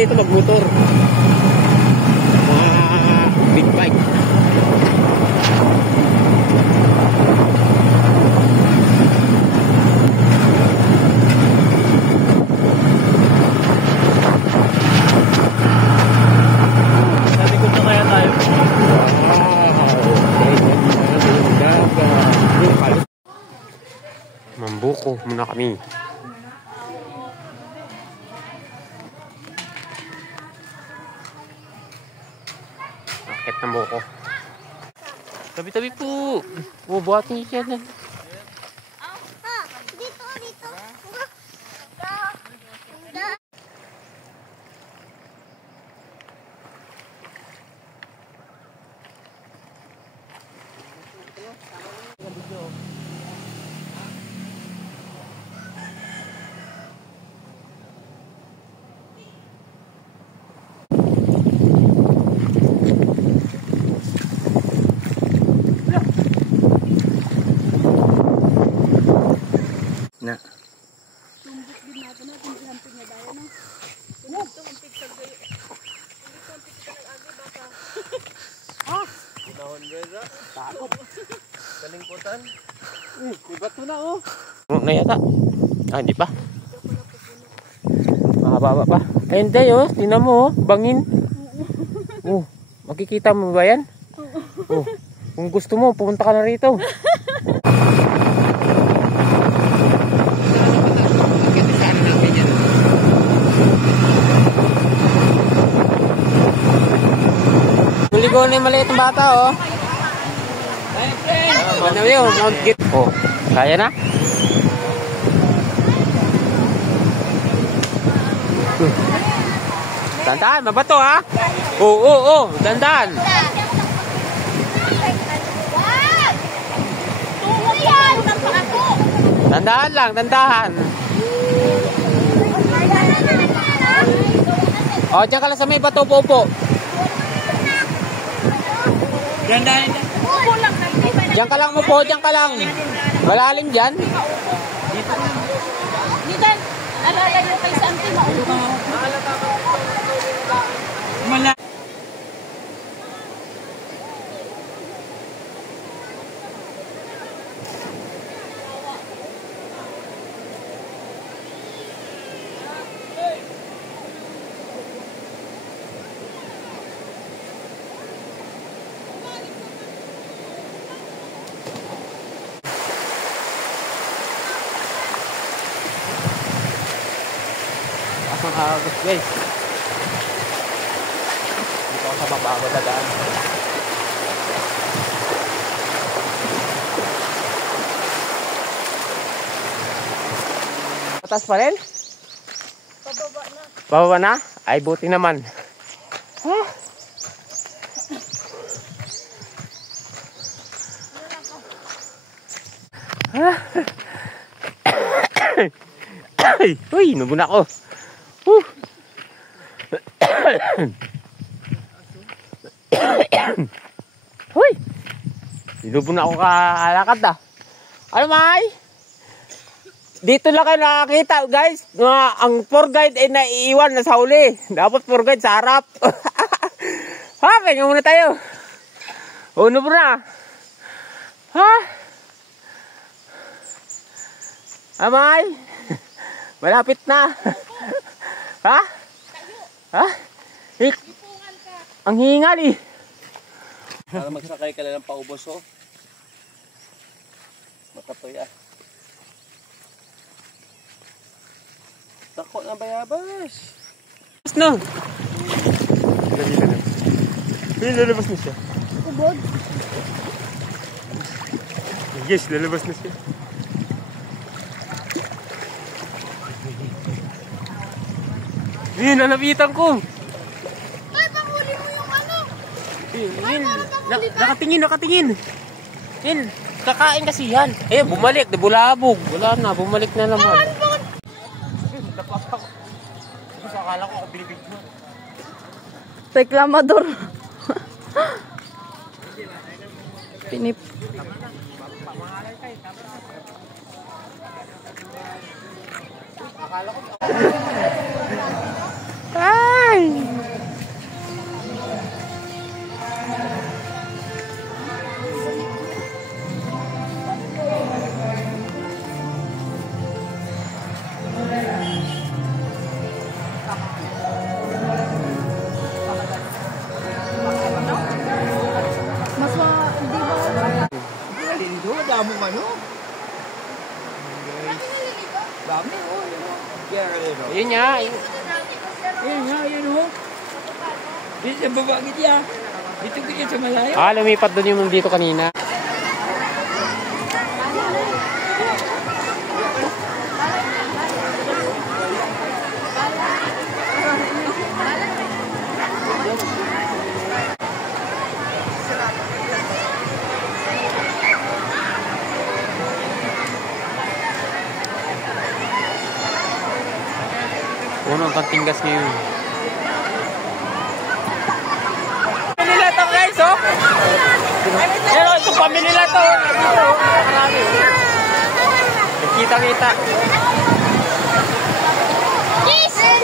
dito magmotor. Mga big bike. Mambuko muna kami. Akit ng buko. Tabi-tabi po. Oh, buhatin niyo yan. Dito, dito. Na. Tumbok din natin na kung hampir na daya no. Tumbok to hampir sa gayo. Hindi ko hampir kita nag-agi baka. Ah, dahon reza. Takot. Kalingkutan. May bato na oh. Puno na yata. Ah, hindi pa. Mahaba pa. Ayun tayo, tingnan mo oh, bangin. Oh, makikita mo ba yan? Oh, kung gusto mo, pumunta ka na rito. Tuligo na yung maliit ng bata oh. Ano yun? Oh, kaya na? Dandan, mabato ha? Oo, dandan. Dandahan lang, dandahan. Oh, diyan ka lang sa may bato, upo. Dandahan. Diyan ka lang upo, diyan ka lang. Malalim diyan. Dito. Alala niyo kay Santi maulo ka. Mala. Asang agos guys. Dito ako sa mabago na daan. Patas pa rin? Pababa na. Bababa na? Ay buti naman. Huh? Uy, nabuna ko. Uy, nabuna ako kalakad ah. Ano may? Dito lang kayo nakakita guys. Ang tour guide ay naiiwan na sa huli. Dapat tour guide sa harap. Ha, pengen muna tayo. Uno na. Ha? Amay? Malapit na. Ha? Ha? Ang hingal eh. Para magsakay ka lang ng paubos oh. Makatoy ah. Takot na bayabas. Labas na. Lalabas na siya. Ubod. Yes, lalabas na siya. Yun, lalapitan ko. Ay, panguli mo yung ano. Yun, nakatingin. Yun, kakain kasi yan. Eh, bumalik, bulabog. Wala na, bumalik na naman. Napas ako. Kasi akala ko ako binibig mo. Reklamador. Pinip. Ay! Yun nga. Ayun nga, ayun ho. Dito sa baba kita. Dito kita sa malayo. Ah, lumipat doon yung dito kanina. Puno ang kantinggas ngayon. Pamili na to guys, oh! Pero ito pamili na to. Marami. Kita-kita. Jason!